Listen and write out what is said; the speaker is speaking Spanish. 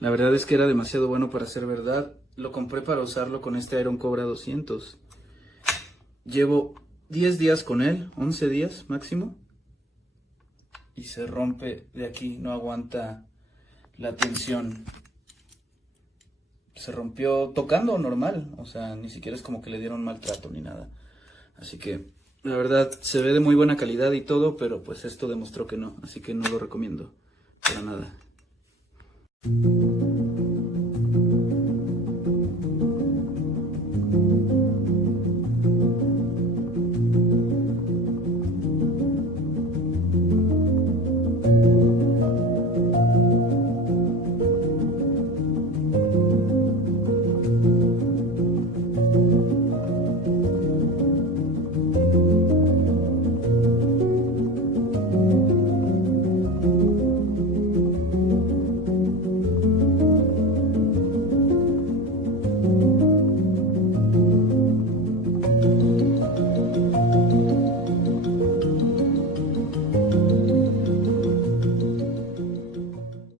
La verdad es que era demasiado bueno para ser verdad. Lo compré para usarlo con este Iron Cobra 200. Llevo 10 días con él, 11 días máximo. Y se rompe de aquí, no aguanta la tensión. Se rompió tocando normal, o sea, ni siquiera es como que le dieron maltrato ni nada. Así que, la verdad, se ve de muy buena calidad y todo, pero pues esto demostró que no, así que no lo recomiendo para nada.